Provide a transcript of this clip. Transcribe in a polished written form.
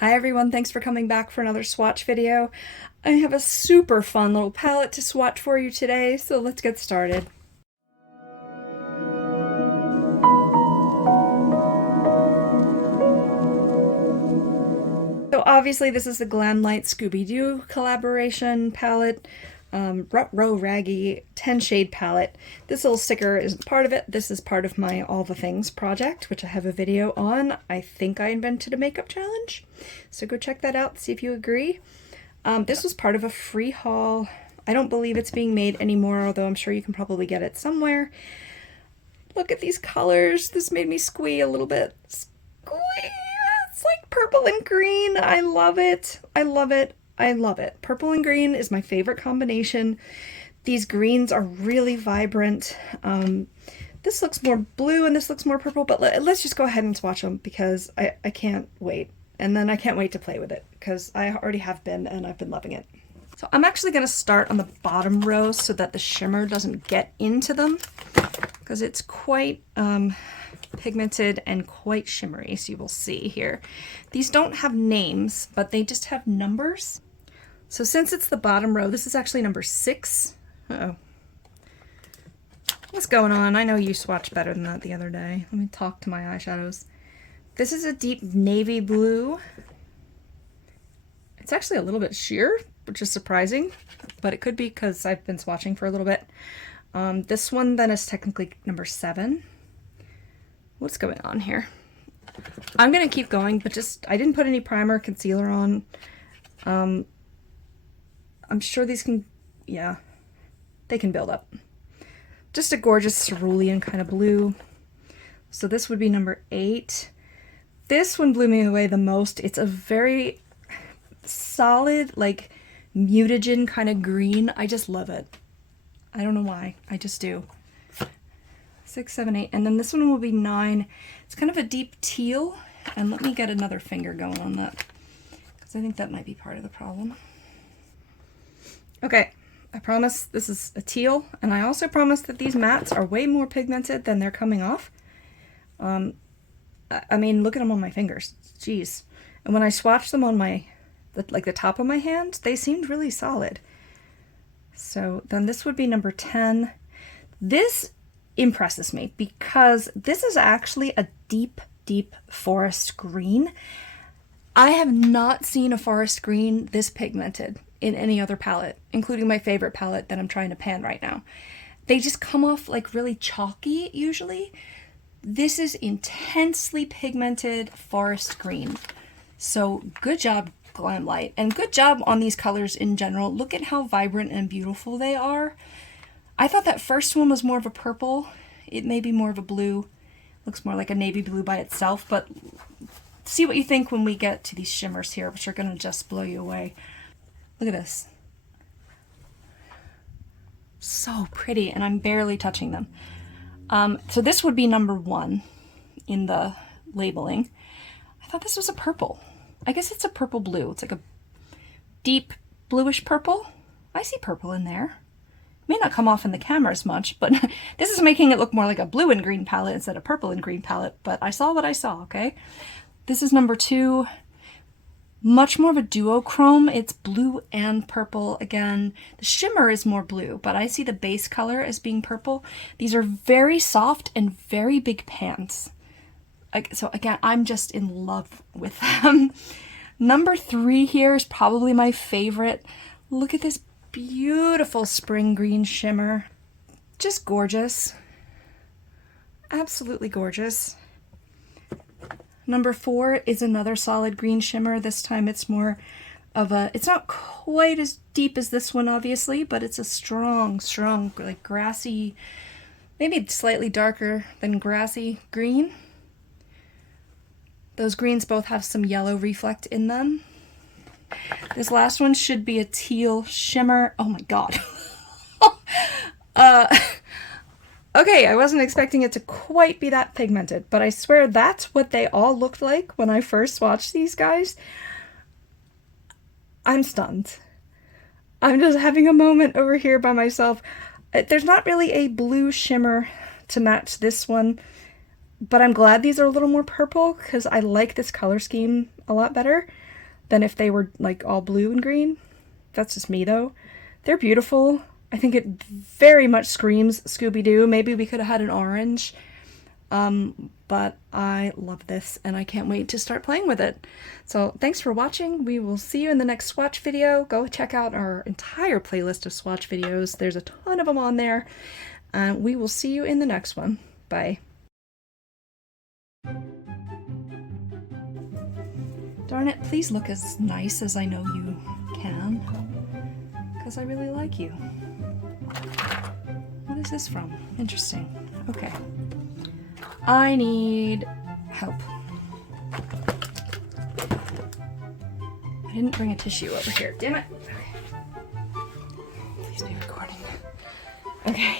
Hi everyone, thanks for coming back for another swatch video. I have a super fun little palette to swatch for you today, so let's get started. So obviously this is the Glamlite Scooby-Doo collaboration palette, Rut-Row Raggy 10 shade palette. This little sticker isn't part of it. This is part of my All the Things project, which I have a video on. I think I invented a makeup challenge, so go check that out, see if you agree. This was part of a free haul. I don't believe it's being made anymore, although I'm sure you can probably get it somewhere. Look at these colors. This made me squee a little bit. Squee! It's like purple and green. I love it. I love it. I love it. Purple and green is my favorite combination. These greens are really vibrant. This looks more blue and this looks more purple, but let's just go ahead and swatch them because I can't wait. And then I can't wait to play with it because I already have been and I've been loving it. So I'm actually going to start on the bottom row so that the shimmer doesn't get into them because it's quite pigmented and quite shimmery, so you will see here. These don't have names, but they just have numbers. So since it's the bottom row, this is actually number 6. Uh-oh. What's going on? I know you swatched better than that the other day. Let me talk to my eyeshadows. This is a deep navy blue. It's actually a little bit sheer, which is surprising, but it could be because I've been swatching for a little bit. This one then is technically number 7. What's going on here? I'm gonna keep going, but I didn't put any primer, concealer on. I'm sure these can, yeah, they can build up. Just a gorgeous cerulean kind of blue. So this would be number 8. This one blew me away the most. It's a very solid, like mutagen kind of green. I just love it. I don't know why, I just do. 6, 7, 8, and then this one will be 9. It's kind of a deep teal, and let me get another finger going on that, because I think that might be part of the problem. Okay, I promise this is a teal, and I also promise that these mattes are way more pigmented than they're coming off. I mean, look at them on my fingers, jeez. And when I swatched them on the top of my hand, they seemed really solid. So then this would be number 10. This impresses me because this is actually a deep, deep forest green. I have not seen a forest green this pigmented in any other palette, including my favorite palette that I'm trying to pan right now. They just come off like really chalky usually. This is intensely pigmented forest green. So good job, Glamlite, and good job on these colors in general. Look at how vibrant and beautiful they are. I thought that first one was more of a purple. It may be more of a blue. Looks more like a navy blue by itself, but see what you think when we get to these shimmers here, which are going to just blow you away. Look at this. So pretty, and I'm barely touching them. So this would be number 1 in the labeling. I thought this was a purple. I guess it's a purple blue. It's like a deep bluish purple. I see purple in there. May not come off in the camera as much, but this is making it look more like a blue and green palette instead of purple and green palette, but I saw what I saw, okay? This is number 2. Much more of a duochrome. It's blue and purple again. The shimmer is more blue, but I see the base color as being purple. These are very soft and very big pans. So again, I'm just in love with them. Number 3 here is probably my favorite. Look at this beautiful spring green shimmer. Just gorgeous. Absolutely gorgeous. Number 4 is another solid green shimmer. This time it's more of a, it's not quite as deep as this one obviously, but it's a strong, like grassy, maybe slightly darker than grassy green. Those greens both have some yellow reflect in them. This last one should be a teal shimmer. Oh my god. Okay, I wasn't expecting it to quite be that pigmented, but I swear that's what they all looked like when I first swatched these guys. I'm stunned. I'm just having a moment over here by myself. There's not really a blue shimmer to match this one, but I'm glad these are a little more purple because I like this color scheme a lot better. than if they were like all blue and green. That's just me though. They're beautiful. I think it very much screams Scooby-Doo. Maybe we could have had an orange. But I love this and I can't wait to start playing with it. So thanks for watching. We will see you in the next swatch video. Go check out our entire playlist of swatch videos. There's a ton of them on there. We will see you in the next one. Bye. Darn it, please look as nice as I know you can, because I really like you. What is this from? Interesting. Okay. I need help. I didn't bring a tissue over here. Damn it. Okay. Please be recording. Okay.